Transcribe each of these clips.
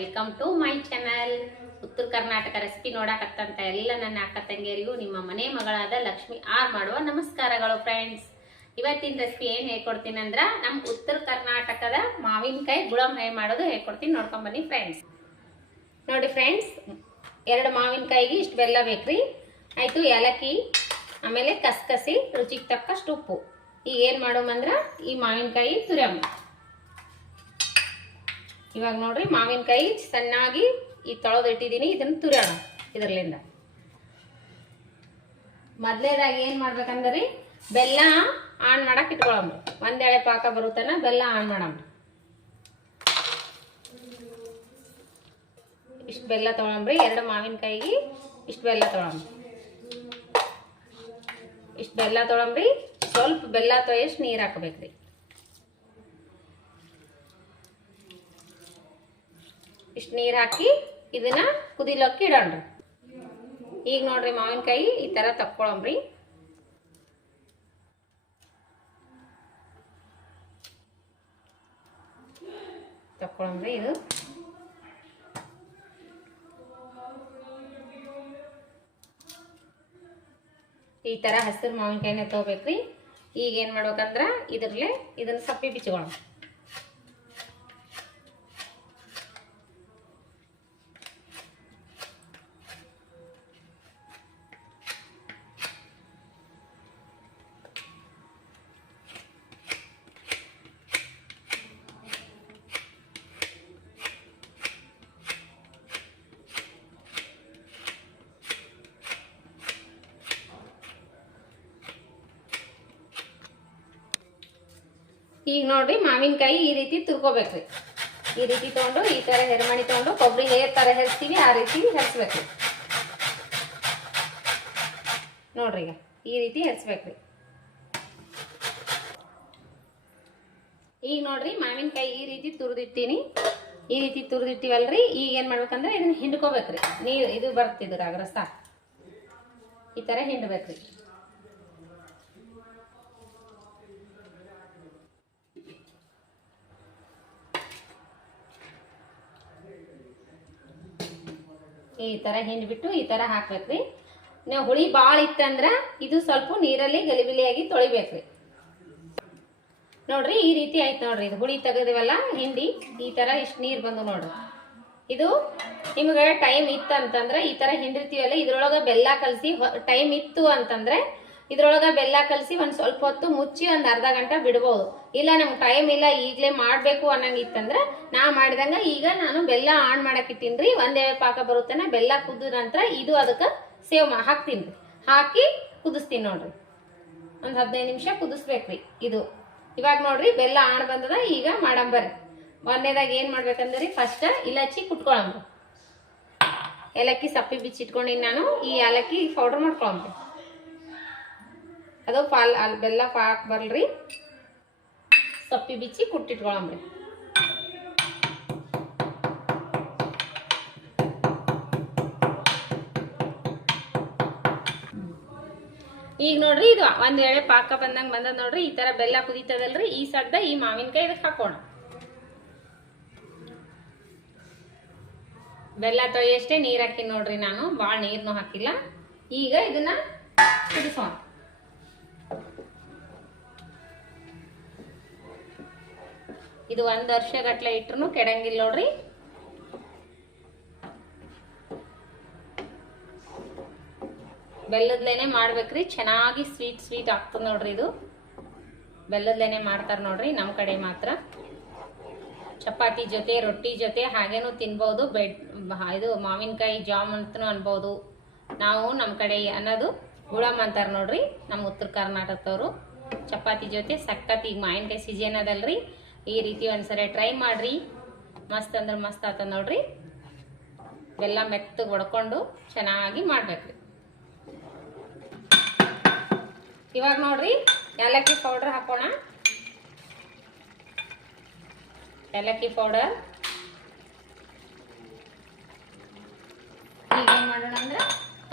Welcome to my channel. ಉತ್ತರ Karnataka recipe ನೋಡಕತ್ತಂತ ಎಲ್ಲ ನನ್ನ ಅಕ್ಕ ತಂಗಿಯರಿಗೂ ನಿಮ್ಮ ಮನೆ ಮಗಳಾದ ಲಕ್ಷ್ಮಿ ಆರ್ ಮಾಡುವ ನಮಸ್ಕಾರಗಳು ಫ್ರೆಂಡ್ಸ್. ಇವತ್ತಿನ ರೆಸಿಪಿ ಏನು ಹೇಳ್ಕೊಡ್ತೀನಿ ಅಂದ್ರೆ ನಮ್ಮ ಉತ್ತರ ಕರ್ನಾಟಕದ ಮಾವಿನಕಾಯಿ ಗುಳಂ ಹೇಗೆ ಮಾಡೋದು ಹೇಳ್ಕೊಡ್ತೀನಿ, ನೋಡ್ಕೊಂಡ್ ಬನ್ನಿ ಫ್ರೆಂಡ್ಸ್. ನೋಡಿ ಫ್ರೆಂಡ್ಸ್, 2 ಮಾವಿನಕಾಯಿಗೆ ಇಷ್ಟು ಬೆಲ್ಲ ಬೇಕ್ರಿ. ಆಯ್ತು, ಏಲಕ್ಕಿ, ಆಮೇಲೆ ಕಸಕಸಿ, ರುಚಿಗೆ ತಕ್ಕಷ್ಟು ಉಪ್ಪು. ಈಗ ಏನು ಮಾಡೋಮಂದ್ರೆ ಈ ಮಾವಿನಕಾಯಿ ತುರಿಯಮ್ಮ. ಇವಾಗ ನೋಡ್ರಿ, ಮಾವಿನಕಾಯಿ ಸಣ್ಣಾಗಿ ಈ ತೊಳೆದಿಟ್ಟಿದ್ದೀನಿ, ಇದನ್ನು ತುರಿಯೋಣ ಇದರಲ್ಲಿಂದ. ಮೊದಲೇದಾಗಿ ಏನು ಮಾಡ್ಬೇಕಂದ್ರಿ, ಬೆಲ್ಲ ಆನ್ ಮಾಡಕ್ಕೆ ಇಟ್ಕೊಳ್ಳೋಣ. ಒಂದೆಳೆ ಪಾಕ ಬರುತ್ತಾನ ಬೆಲ್ಲ ಆನ್ ಮಾಡೋಣ. ಇಷ್ಟು ಬೆಲ್ಲ ತೊಗೊಳಂಬ್ರಿ, 2 ಮಾವಿನಕಾಯಿಗೆ ಇಷ್ಟು ಬೆಲ್ಲ ತೊಗೊಳಂಬ್ರಿ. ಇಷ್ಟು ಬೆಲ್ಲ ತೊಗೊಳಂಬ್ರಿ. ಸ್ವಲ್ಪ ಬೆಲ್ಲ ತೊಯ್ಯಷ್ಟು ನೀರು ಹಾಕಬೇಕ್ರಿ. ಇಷ್ಟು ನೀರು ಹಾಕಿ ಇದನ್ನ ಕುದಿಲಕ್ಕೆ ಇಡೋಣ. ಈಗ ನೋಡ್ರಿ, ಮಾವಿನಕಾಯಿ ಈ ಥರ ತಕ್ಕೊಳಂಬ್ರಿ. ತಕ್ಕೊಳಂಬ್ರಿ. ಇದು ಈ ಥರ ಹಸಿರು ಮಾವಿನಕಾಯಿನೇ ತಗೋಬೇಕ್ರಿ. ಈಗ ಏನು ಮಾಡ್ಬೇಕಂದ್ರೆ ಇದರಲ್ಲೇ ಇದನ್ನು ಸಪ್ಪಿ ಬಿಚ್ಕೊಳ್ಳೋಣ. ಈಗ ನೋಡ್ರಿ, ಮಾವಿನಕಾಯಿ ಈ ರೀತಿ ತುರ್ಕೋಬೇಕ್ರಿ. ಈ ರೀತಿ ತೊಗೊಂಡು ಈ ಥರ ಹೆರಮಣಿ ತೊಗೊಂಡು ಕೊಬ್ಬರಿ ಹೇಗೆ ಥರ ಹೆರ್ಸ್ತೀವಿ ಆ ರೀತಿ ಹೆರ್ಸ್ಬೇಕ್ರಿ. ನೋಡ್ರಿ, ಈಗ ಈ ರೀತಿ ಹೆರ್ಸ್ಬೇಕ್ರಿ. ಈಗ ನೋಡ್ರಿ, ಮಾವಿನಕಾಯಿ ಈ ರೀತಿ ತುರಿದಿಟ್ಟಿನಿ. ಈ ರೀತಿ ತುರಿದಿಟ್ಟಿವಲ್ರಿ. ಈಗ ಏನು ಮಾಡ್ಬೇಕಂದ್ರೆ ಇದನ್ನ ಹಿಂಡ್ಕೋಬೇಕ್ರಿ. ನೀರು ಇದು ಬರ್ತಿದ್ರಾಗ ರಸ ಈ ಥರ ಹಿಂಡ್ಬೇಕ್ರಿ. ಈ ಥರ ಹಿಂಡ್ಬಿಟ್ಟು ಈ ಥರ ಹಾಕ್ಬೇಕ್ರಿ. ನೀವು ಹುಳಿ ಭಾಳ ಇತ್ತಂದ್ರೆ ಇದು ಸ್ವಲ್ಪ ನೀರಲ್ಲಿ ಗಲಿಬಿಲಿಯಾಗಿ ತೊಳಿಬೇಕ್ರಿ. ನೋಡ್ರಿ, ಈ ರೀತಿ ಆಯ್ತು ನೋಡ್ರಿ. ಇದು ಹುಳಿ ತೆಗೆದಿವಲ್ಲ ಹಿಂಡಿ, ಈ ಥರ ಇಷ್ಟು ನೀರು ಬಂದು ನೋಡ್ರಿ. ಇದು ನಿಮ್ಗೆ ಟೈಮ್ ಇತ್ತು ಅಂತಂದ್ರೆ ಈ ಥರ ಹಿಂಡಿರ್ತೀವಲ್ಲ, ಇದ್ರೊಳಗೆ ಬೆಲ್ಲ ಕಲಸಿ ಟೈಮ್ ಇತ್ತು ಅಂತಂದ್ರೆ ಇದ್ರೊಳಗೆ ಬೆಲ್ಲ ಕಲಸಿ ಒಂದು ಸ್ವಲ್ಪ ಹೊತ್ತು ಮುಚ್ಚಿ ಒಂದು ಅರ್ಧ ಗಂಟೆ ಬಿಡ್ಬೋದು. ಇಲ್ಲ ನಮ್ಗೆ ಟೈಮ್ ಇಲ್ಲ ಈಗಲೇ ಮಾಡಬೇಕು ಅನ್ನಂಗಿತ್ತಂದ್ರೆ ನಾ ಮಾಡಿದಂಗೆ ಈಗ ನಾನು ಬೆಲ್ಲ ಆನ್ ಮಾಡಕ್ಕಿತ್ತೀನಿ ರೀ. ಒಂದೇ ಪಾಕ ಬರುತ್ತಾನೆ. ಬೆಲ್ಲ ಕುದ್ದ ನಂತರ ಇದು ಅದಕ್ಕೆ ಸೇವ್ ಹಾಕ್ತೀನಿ ರೀ. ಹಾಕಿ ಕುದಿಸ್ತೀನಿ ನೋಡ್ರಿ. ಒಂದು 15 ನಿಮಿಷ ಕುದಿಸ್ಬೇಕ್ರಿ ಇದು. ಇವಾಗ ನೋಡ್ರಿ, ಬೆಲ್ಲ ಆಣ್ ಬಂದದ. ಈಗ ಮಾಡಂಬರ್ರಿ. ಒಂದೇದಾಗ ಏನು ಮಾಡ್ಬೇಕಂದ್ರಿ, ಫಸ್ಟ್ ಇಲಾಚಿ ಕುಟ್ಕೊಳಂಬ್ರಿ. ಏಲಕ್ಕಿ ಸಪ್ಪಿ ಬಿಚ್ಚಿಟ್ಕೊಂಡಿನಿ ನಾನು. ಈ ಏಲಕ್ಕಿ ಪೌಡರ್ ಮಾಡ್ಕೊಳಂಬ್ರಿ. ಅದು ಬೆಲ್ಲ ಪಾಕ ಬರ್ಲ್ರಿ, ಸಪ್ಪಿ ಬಿಚ್ಚಿ ಕುಟ್ಟಿಟ್ಕೊಳಂಬ್ರಿ. ಈಗ ನೋಡ್ರಿ, ಇದು ಒಂದ್ ವೇಳೆ ಪಾಕ ಬಂದಂಗ ಬಂದದ ನೋಡ್ರಿ. ಈ ತರ ಬೆಲ್ಲ ಕುದೀತದಲ್ರಿ. ಈ ಸದ್ದ ಈ ಮಾವಿನಕಾಯಿ ಇದಕ್ಕೆ ಹಾಕೋಣ. ಬೆಲ್ಲ ತೊಯ್ಯಷ್ಟೇ ನೀರ್ ಹಾಕಿ ನೋಡ್ರಿ. ನಾನು ಭಾಳ ನೀರ್ನು ಹಾಕಿಲ್ಲ. ಈಗ ಇದನ್ನ ಕುದಿಸೋಣ. ಇದು 1 ವರ್ಷ ಗಟ್ಲೆ ಇಟ್ರು ಕೆಡಂಗಿಲ್ಲ ನೋಡ್ರಿ. ಬೆಲ್ಲದ್ಲೇನೆ ಮಾಡ್ಬೇಕ್ರಿ. ಚೆನ್ನಾಗಿ ಸ್ವೀಟ್ ಆಗ್ತದೆ ನೋಡ್ರಿ. ಇದು ಬೆಲ್ಲದ್ಲೇನೆ ಮಾಡ್ತಾರೆ ನೋಡ್ರಿ. ನಮ್ಮ ಕಡೆ ಮಾತ್ರ ಚಪಾತಿ ಜೊತೆ, ರೊಟ್ಟಿ ಜೊತೆ ಹಾಗೇನು ತಿನ್ಬೋದು. ಇದು ಮಾವಿನಕಾಯಿ ಜಾಮ್ ಅಂತನೂ ಅನ್ಬೋದು ನಾವು. ನಮ್ಮ ಕಡೆ ಅನ್ನೋದು ಗುಳಮ್ ಅಂತಾರೆ ನೋಡ್ರಿ, ನಮ್ಮ ಉತ್ತರ ಕರ್ನಾಟಕದವರು. ಚಪಾತಿ ಜೊತೆ ಸಖತ್. ಈಗ ಮಾವಿನಕಾಯಿ ಸೀಸನ್ ಅದಲ್ರಿ. ಈ ರೀತಿ ಒಂದ್ಸರಿ ಟ್ರೈ ಮಾಡ್ರಿ. ಮಸ್ತ್ ಅಂದ್ರೆ ಮಸ್ತ್ ಆತದ ನೋಡ್ರಿ. ಬೆಲ್ಲ ಮೆತ್ತಗೆ ಹೊಡ್ಕೊಂಡು ಚೆನ್ನಾಗಿ ಮಾಡ್ಬೇಕ್ರಿ. ಇವಾಗ ನೋಡ್ರಿ, ಏಲಕ್ಕಿ ಪೌಡರ್ ಹಾಕೋಣ. ಏಲಕ್ಕಿ ಪೌಡರ್ ಈಗ ಏನು ಮಾಡೋಣ ಅಂದ್ರೆ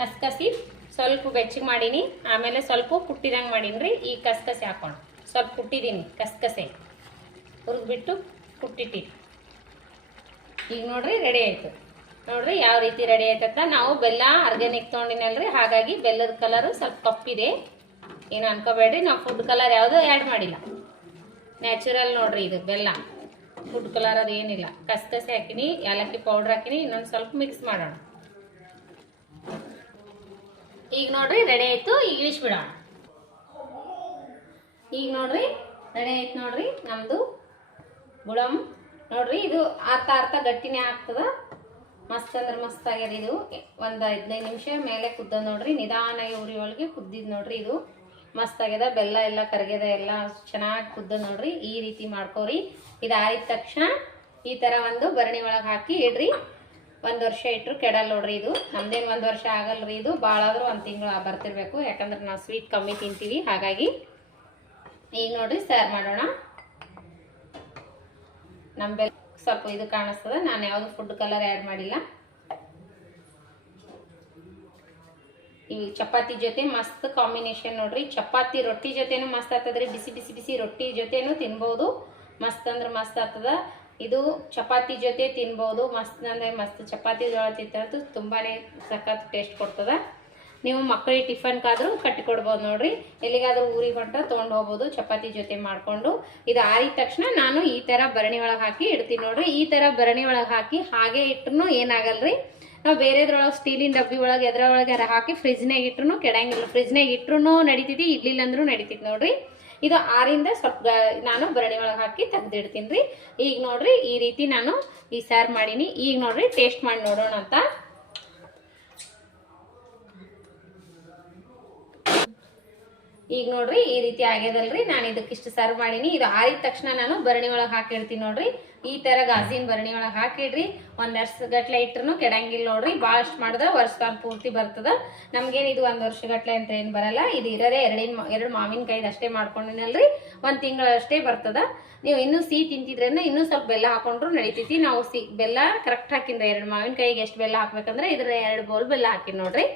ಕಸಕಸಿ ಸ್ವಲ್ಪ ಬೆಚ್ಚಗೆ ಮಾಡೀನಿ. ಆಮೇಲೆ ಸ್ವಲ್ಪ ಕುಟ್ಟಿದಂಗೆ ಮಾಡೀನಿ. ಈ ಕಸಕಸಿ ಹಾಕೋಣ. ಸ್ವಲ್ಪ ಕುಟ್ಟಿದ್ದೀನಿ ಕಸಕಸಿ, ಹುರಿದ್ಬಿಟ್ಟು ಕುಟ್ಟಿಟ್ಟಿ. ಈಗ ನೋಡ್ರಿ ರೆಡಿ ಆಯ್ತು. ನೋಡ್ರಿ ಯಾವ ರೀತಿ ರೆಡಿ ಆಯ್ತಂತ. ನಾವು ಬೆಲ್ಲ ಆರ್ಗ್ಯಾನಿಕ್ ತೊಗೊಂಡಿನಲ್ರಿ, ಹಾಗಾಗಿ ಬೆಲ್ಲದ ಕಲರು ಸ್ವಲ್ಪ ಕಪ್ಪಿದೆ, ಏನು ಅನ್ಕೋಬೇಡ್ರಿ. ನಾವು ಫುಡ್ ಕಲರ್ ಯಾವುದು ಆ್ಯಡ್ ಮಾಡಿಲ್ಲ, ನ್ಯಾಚುರಲ್ ನೋಡ್ರಿ ಇದು ಬೆಲ್ಲ. ಫುಡ್ ಕಲರ್ ಅದು ಏನಿಲ್ಲ. ಕಸಕಸಿ ಹಾಕಿನಿ, ಏಲಕ್ಕಿ ಪೌಡ್ರ್ ಹಾಕಿನಿ, ಇನ್ನೊಂದು ಸ್ವಲ್ಪ ಮಿಕ್ಸ್ ಮಾಡೋಣ. ಈಗ ನೋಡ್ರಿ ರೆಡಿ ಆಯ್ತು. ಈಗ ಇಳಿಸ್ಬಿಡೋಣ. ಈಗ ನೋಡ್ರಿ ರೆಡಿ ಆಯ್ತು. ನೋಡ್ರಿ ನಮ್ದು ಗುಳಂ ನೋಡ್ರಿ. ಇದು ಆರ್ತ ಗಟ್ಟಿನೇ ಆಗ್ತದ. ಮಸ್ತ್ ಅಂದ್ರೆ ಮಸ್ತ್ ಆಗ್ಯದ. ಇದು ಒಂದು 15 ನಿಮಿಷ ಮೇಲೆ ಕುದ್ದ ನೋಡ್ರಿ. ನಿಧಾನಾಗಿ ಉರಿ ಒಳಗೆ ಕುದ್ದಿದ್ ನೋಡ್ರಿ. ಇದು ಮಸ್ತ್ ಆಗ್ಯದ. ಬೆಲ್ಲ ಎಲ್ಲ ಕರಗ್ಯದ, ಎಲ್ಲ ಚೆನ್ನಾಗಿ ಕುದ್ದ ನೋಡ್ರಿ. ಈ ರೀತಿ ಮಾಡ್ಕೋರಿ. ಇದು ಆರಿದ ತಕ್ಷಣ ಈ ತರ ಒಂದು ಭರಣಿ ಒಳಗೆ ಹಾಕಿ ಇಡ್ರಿ. 1 ವರ್ಷ ಇಟ್ಟರು ಕೆಡಲ್ ನೋಡ್ರಿ. ಇದು ನಮ್ದೇನು 1 ವರ್ಷ ಆಗಲ್ರಿ. ಇದು ಭಾಳ ಆದ್ರೂ 1 ತಿಂಗಳು ಬರ್ತಿರ್ಬೇಕು, ಯಾಕಂದ್ರೆ ನಾವು ಸ್ವೀಟ್ ಕಮ್ಮಿ ತಿಂತೀವಿ. ಹಾಗಾಗಿ ಈಗ ನೋಡ್ರಿ ಸರ್ವ್ ಮಾಡೋಣ. ನಮ್ಮ ಬೆಲ್ಲ ಸ್ವಲ್ಪ ಇದು ಕಾಣಿಸ್ತದ. ನಾನು ಯಾವುದು ಫುಡ್ ಕಲರ್ ಆ್ಯಡ್ ಮಾಡಿಲ್ಲ. ಈ ಚಪಾತಿ ಜೊತೆ ಮಸ್ತ್ ಕಾಂಬಿನೇಷನ್ ನೋಡ್ರಿ. ಚಪಾತಿ ರೊಟ್ಟಿ ಜೊತೆನೂ ಮಸ್ತ್ ಆಗ್ತದ್ರಿ. ಬಿಸಿ ಬಿಸಿ ಬಿಸಿ ರೊಟ್ಟಿ ಜೊತೆನೂ ತಿನ್ಬೋದು. ಮಸ್ತ್ ಅಂದ್ರೆ ಮಸ್ತ್ ಆಗ್ತದ. ಇದು ಚಪಾತಿ ಜೊತೆ ತಿನ್ಬೋದು. ಮಸ್ತ್ ಅಂದ್ರೆ ಮಸ್ತ್. ಚಪಾತಿ ಜೋಳ ತಿಂತದ್ದು ತುಂಬಾನೇ ಸಖತ್ ಟೇಸ್ಟ್ ಕೊಡ್ತದ. ನೀವು ಮಕ್ಕಳಿಗೆ ಟಿಫನ್ಗಾದ್ರೂ ಕಟ್ಟಿಕೊಡ್ಬೋದು ನೋಡ್ರಿ. ಎಲ್ಲಿಗಾದ್ರೂ ಊರಿಗೆ ಹೊಂಟ ತೊಗೊಂಡು ಹೋಗ್ಬೋದು ಚಪಾತಿ ಜೊತೆ ಮಾಡಿಕೊಂಡು. ಇದು ಆರಿದ ತಕ್ಷಣ ನಾನು ಈ ಥರ ಭರಣಿ ಒಳಗೆ ಹಾಕಿ ಇಡ್ತೀನಿ ನೋಡ್ರಿ. ಈ ಥರ ಭರಣಿ ಒಳಗೆ ಹಾಕಿ ಹಾಗೆ ಇಟ್ರು ಏನಾಗಲ್ರಿ. ನಾವು ಬೇರೆದ್ರೊಳಗೆ ಸ್ಟೀಲಿನ ಡಬ್ಬಿ ಒಳಗೆ ಎದ್ರೊಳಗೆ ಹಾಕಿ ಫ್ರಿಜ್ನಾಗ ಇಟ್ರು ಕೆಡಂಗಿಲ್ಲ. ಫ್ರಿಜ್ನಾಗ ಇಟ್ರು ನಡಿತೈತಿ, ಇಡ್ಲಿಲ್ಲ ಅಂದ್ರೂ ನಡಿತೈತಿ ನೋಡ್ರಿ. ಇದು ಆರಿಂದ ಸ್ವಲ್ಪ ನಾನು ಭರಣಿ ಒಳಗೆ ಹಾಕಿ ತೆಗ್ದಿಡ್ತೀನಿ ರೀ. ಈಗ ನೋಡ್ರಿ ಈ ರೀತಿ ನಾನು ಈ ಸಾರು ಮಾಡೀನಿ. ಈಗ ನೋಡ್ರಿ ಟೇಸ್ಟ್ ಮಾಡಿ ನೋಡೋಣ ಅಂತ. ಈಗ ನೋಡ್ರಿ ಈ ರೀತಿ ಆಗ್ಯದಲ್ರಿ. ನಾನು ಇದಕ್ಕಿಷ್ಟು ಸರ್ವ್ ಮಾಡೀನಿ. ಇದು ಆರಿದ ತಕ್ಷಣ ನಾನು ಭರಣಿ ಒಳಗೆ ಹಾಕಿಡ್ತೀನಿ ನೋಡ್ರಿ. ಈ ತರ ಗಾಜಿನ ಭರಣಿ ಒಳಗೆ ಹಾಕಿಡ್ರಿ. 1 ವರ್ಷ ಗಟ್ಲೆ ಇಟ್ರು ಕೆಡಂಗಿಲ್ಲ ನೋಡ್ರಿ. ಭಾಳಷ್ಟು ಮಾಡಿದ್ರೆ ವರ್ಷ ಪೂರ್ತಿ ಬರ್ತದ. ನಮ್ಗೇನು ಇದು 1 ವರ್ಷ ಗಟ್ಲೆ ಅಂತ ಏನು ಬರಲ್ಲ. ಇದು ಇರೋದೇ 2 ಮಾವಿನಕಾಯಿದು ಅಷ್ಟೇ ಮಾಡ್ಕೊಂಡಿನಲ್ರಿ. 1 ತಿಂಗಳು ಅಷ್ಟೇ ಬರ್ತದ. ನೀವು ಇನ್ನೂ ಸಿಹಿ ತಿಂತಿದ್ರೇನ ಇನ್ನೂ ಸ್ವಲ್ಪ ಬೆಲ್ಲ ಹಾಕೊಂಡ್ರು ನಡಿತೈತಿ. ನಾವು ಬೆಲ್ಲ ಕರೆಕ್ಟ್ ಹಾಕಿನ್ರಿ. 2 ಮಾವಿನಕಾಯಿಗೆ ಎಷ್ಟು ಬೆಲ್ಲ ಹಾಕ್ಬೇಕಂದ್ರೆ ಇದ್ರ 2 ಬೌಲ್ ಬೆಲ್ಲ ಹಾಕಿನ್ ನೋಡ್ರಿ.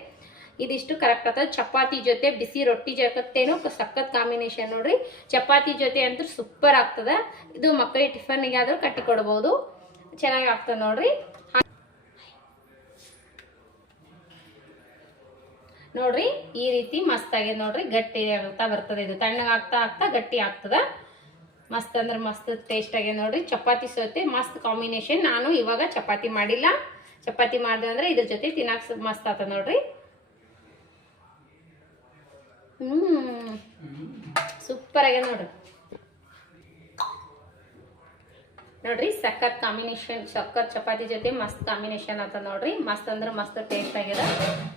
ಇದಿಷ್ಟು ಕರೆಕ್ಟ್ ಆಗ್ತದೆ. ಚಪಾತಿ ಜೊತೆ ಬಿಸಿ ರೊಟ್ಟಿ ಜೊತೆನೂ ಸಖತ್ ಕಾಂಬಿನೇಷನ್ ನೋಡ್ರಿ. ಚಪಾತಿ ಜೊತೆ ಅಂತೂ ಸೂಪರ್ ಆಗ್ತದ. ಇದು ಮಕ್ಕಳಿಗೆ ಟಿಫನ್ಗೆ ಆದ್ರೂ ಕಟ್ಟಿ ಕೊಡ್ಬೋದು. ಚೆನ್ನಾಗಿ ಆಗ್ತದೆ ನೋಡ್ರಿ. ನೋಡ್ರಿ ಈ ರೀತಿ ಮಸ್ತ್ ಆಗ್ಯದ ನೋಡ್ರಿ. ಗಟ್ಟಿ ಆಗ್ತಾ ಬರ್ತದೆ. ಇದು ತಣ್ಣಗಾಗ್ತಾ ಆಗ್ತಾ ಗಟ್ಟಿ ಆಗ್ತದ. ಮಸ್ತ್ ಅಂದ್ರೆ ಮಸ್ತ್ ಟೇಸ್ಟ್ ಆಗ್ಯದ ನೋಡ್ರಿ. ಚಪಾತಿ ಜೊತೆ ಮಸ್ತ್ ಕಾಂಬಿನೇಷನ್. ನಾನು ಇವಾಗ ಚಪಾತಿ ಮಾಡಿಲ್ಲ. ಚಪಾತಿ ಮಾಡಿದೆ ಅಂದ್ರೆ ಇದ್ರ ಜೊತೆ ತಿನ್ನಕ್ ಮಸ್ತ್ ಆಗ್ತದ ನೋಡ್ರಿ. ಸೂಪರ್ ಆಗ್ಯದ ನೋಡ್ರಿ. ನೋಡ್ರಿ ಸಖತ್ ಕಾಂಬಿನೇಷನ್. ಸಖತ್ ಚಪಾತಿ ಜೊತೆ ಮಸ್ತ್ ಕಾಂಬಿನೇಷನ್ ಆಗ್ತದ ನೋಡ್ರಿ. ಮಸ್ತ್ ಅಂದ್ರೆ ಮಸ್ತ್ ಟೇಸ್ಟ್ ಆಗ್ಯದ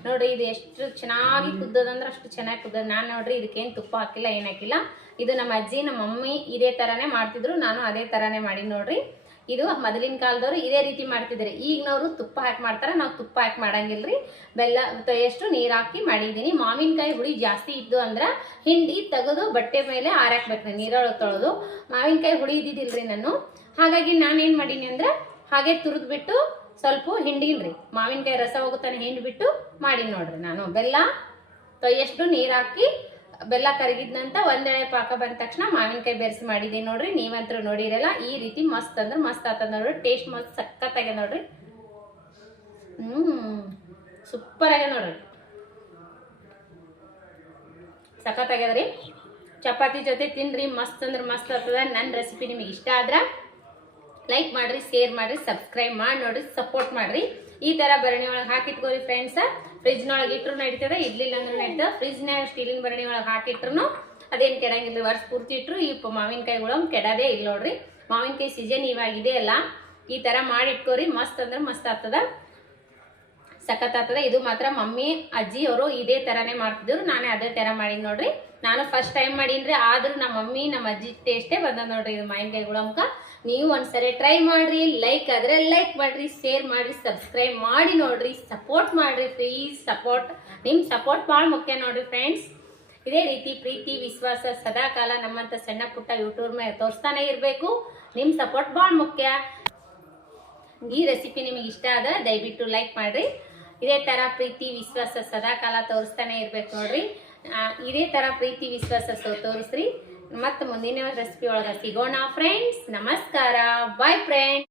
ನೋಡ್ರಿ. ಇದು ಎಷ್ಟು ಚೆನ್ನಾಗಿ ಕುದ್ದದಂದ್ರೆ ಅಷ್ಟು ಚೆನ್ನಾಗಿ ಕುದ್ದದ. ನಾನು ನೋಡ್ರಿ ಇದಕ್ಕೇನು ತುಪ್ಪ ಹಾಕಿಲ್ಲ, ಏನು ಹಾಕಿಲ್ಲ. ಇದು ನಮ್ಮ ಅಜ್ಜಿ ನಮ್ಮ ಮಮ್ಮಿ ಇದೇ ತರಾನೇ ಮಾಡ್ತಿದ್ರು. ನಾನು ಅದೇ ತರಾನೇ ಮಾಡಿ ನೋಡ್ರಿ. ಇದು ಮೊದಲಿನ ಕಾಲದವ್ರು ಇದೇ ರೀತಿ ಮಾಡ್ತಿದ್ರಿ. ಈಗಿನವರು ತುಪ್ಪ ಹಾಕಿ ಮಾಡ್ತಾರೆ. ನಾವು ತುಪ್ಪ ಹಾಕಿ ಮಾಡಂಗಿಲ್ರಿ. ಬೆಲ್ಲ ಎಷ್ಟು ನೀರು ಹಾಕಿ ಮಾಡಿದ್ದೀನಿ. ಮಾವಿನಕಾಯಿ ಹುಳಿ ಜಾಸ್ತಿ ಇದ್ದು ಅಂದ್ರೆ ಹಿಂಡಿ ತೆಗೆದು ಬಟ್ಟೆ ಮೇಲೆ ಆರಾಕ್ಬೇಕ್ರಿ, ನೀರೊಳಗೆ ತೊಳೆದು. ಮಾವಿನಕಾಯಿ ಹುಳಿ ಇದ್ದಿದ್ದಿಲ್ರಿ ನಾನು. ಹಾಗಾಗಿ ನಾನೇನು ಮಾಡೀನಿ ಅಂದ್ರೆ ಹಾಗೆ ತುರಿದ್ಬಿಟ್ಟು ಸ್ವಲ್ಪ ಹಿಂಡಿನ್ರಿ. ಮಾವಿನಕಾಯಿ ರಸ ಹೋಗುತ್ತಾನೆ ಹಿಂಡ್ಬಿಟ್ಟು ಮಾಡೀನಿ ನೋಡ್ರಿ. ನಾನು ಬೆಲ್ಲ ಎಷ್ಟು ನೀರು ಹಾಕಿ ಬೆಲ್ಲ ಕರಗಿದ್ನಂತ ಒಂದೆಳೆ ಪಾಕ ಬಂದ ತಕ್ಷಣ ಮಾವಿನಕಾಯಿ ಬೆರೆಸಿ ಮಾಡಿದ್ದೀನಿ ನೋಡ್ರಿ. ನೀವಂತರೂ ನೋಡಿರಲ್ಲ. ಈ ರೀತಿ ಮಸ್ತ್ ಅಂದ್ರೆ ಮಸ್ತ್ ಆಗ್ತದ ನೋಡ್ರಿ. ಟೇಸ್ಟ್ ಮಸ್ತ್ ಸಖತ್ ಆಗ್ಯದ ನೋಡ್ರಿ. ಸೂಪರ್ ಆಗ್ಯದ ನೋಡ್ರಿ. ಸಖತ್ ಆಗ್ಯದ್ರಿ. ಚಪಾತಿ ಜೊತೆ ತಿನ್ರಿ. ಮಸ್ತ್ ಅಂದ್ರೆ ಮಸ್ತ್ ಆಗ್ತದ. ನನ್ನ ರೆಸಿಪಿ ನಿಮಗೆ ಇಷ್ಟ ಆದ್ರ ಲೈಕ್ ಮಾಡ್ರಿ, ಶೇರ್ ಮಾಡ್ರಿ, ಸಬ್ಸ್ಕ್ರೈಬ್ ಮಾಡಿ ನೋಡ್ರಿ, ಸಪೋರ್ಟ್ ಮಾಡ್ರಿ. ಈ ತರ ಭರಣಿ ಒಳಗೆ ಹಾಕಿಟ್ಕೋರಿ ಫ್ರೆಂಡ್ಸ್. ಫ್ರಿಜ್ನೊಳಗೆ ಇಟ್ರು ನಡೀತದೆ, ಇಡ್ಲಿಲ್ಲ ಅಂದ್ರೆ ನಡೀತದೆ. ಫ್ರಿಜ್ನಾಗ ಸ್ಟೀಲಿನ ಭರಣಿ ಒಳಗೆ ಹಾಕಿಟ್ರು ಅದೇನು ಕೆಡಂಗಿಲ್ಲ. ವರ್ಷ ಪೂರ್ತಿ ಇಟ್ರು ಈ ಮಾವಿನಕಾಯಿಗಳು ಕೆಡದೇ ಇಲ್ಲ ನೋಡ್ರಿ. ಮಾವಿನಕಾಯಿ ಸೀಸನ್ ಇವಾಗಿದೆ ಅಲ್ಲ. ಈ ತರ ಮಾಡಿ ಇಟ್ಕೋರಿ. ಮಸ್ತ್ ಅಂದ್ರೆ ಮಸ್ತ್ ಆಗ್ತದ, ಸಖತ್ ಆಗ್ತದ. ಇದು ಮಾತ್ರ ಮಮ್ಮಿ ಅಜ್ಜಿ ಅವರು ಇದೇ ತರಾನೇ ಮಾಡ್ತಿದ್ರು. ನಾನೇ ಅದೇ ತರ ಮಾಡೀನಿ ನೋಡ್ರಿ. ನಾನು ಫಸ್ಟ್ ಟೈಮ್ ಮಾಡೀನ್ರಿ. ಆದ್ರೂ ನಮ್ಮ ಮಮ್ಮಿ ನಮ್ಮ ಅಜ್ಜಿ ಟೇಸ್ಟೇ ಬಂದ ನೋಡ್ರಿ. ಇದು ಮಾವಿನಕಾಯಿ ಗುಳಂಕ ನೀವು ಒಂದ್ಸರಿ ಟ್ರೈ ಮಾಡ್ರಿ. ಲೈಕ್ ಆದ್ರೆ ಲೈಕ್ ಮಾಡ್ರಿ, ಶೇರ್ ಮಾಡ್ರಿ, ಸಬ್ಸ್ಕ್ರೈಬ್ ಮಾಡಿ ನೋಡ್ರಿ, ಸಪೋರ್ಟ್ ಮಾಡ್ರಿ. ಪ್ಲೀಸ್ ಸಪೋರ್ಟ್, ನಿಮ್ ಸಪೋರ್ಟ್ ಭಾಳ ಮುಖ್ಯ ನೋಡ್ರಿ ಫ್ರೆಂಡ್ಸ್. ಇದೇ ರೀತಿ ಪ್ರೀತಿ ವಿಶ್ವಾಸ ಸದಾ ಕಾಲ ನಮ್ಮಂತ ಸಣ್ಣ ಪುಟ್ಟ ಯೂಟ್ಯೂಬ್ ಮೇಲೆ ತೋರಿಸ್ತಾನೆ ಇರಬೇಕು. ನಿಮ್ ಸಪೋರ್ಟ್ ಭಾಳ ಮುಖ್ಯ. ಈ ರೆಸಿಪಿ ನಿಮಗೆ ಇಷ್ಟ ಆದ ದಯವಿಟ್ಟು ಲೈಕ್ ಮಾಡ್ರಿ. ಇದೇ ತರ ಪ್ರೀತಿ ವಿಶ್ವಾಸ ಸದಾ ಕಾಲ ತೋರಿಸ್ತಾನೆ ಇರ್ಬೇಕು ನೋಡ್ರಿ. ಇದೇ ತರ ಪ್ರೀತಿ ವಿಶ್ವಾಸ ತೋರಿಸ್ರಿ. ಮತ್ತೆ ಮುಂದಿನ ರೆಸಿಪಿ ಒಳಗೆ ಸಿಗೋಣ ಫ್ರೆಂಡ್ಸ್. ನಮಸ್ಕಾರ, ಬಾಯ್ ಫ್ರೆಂಡ್ಸ್.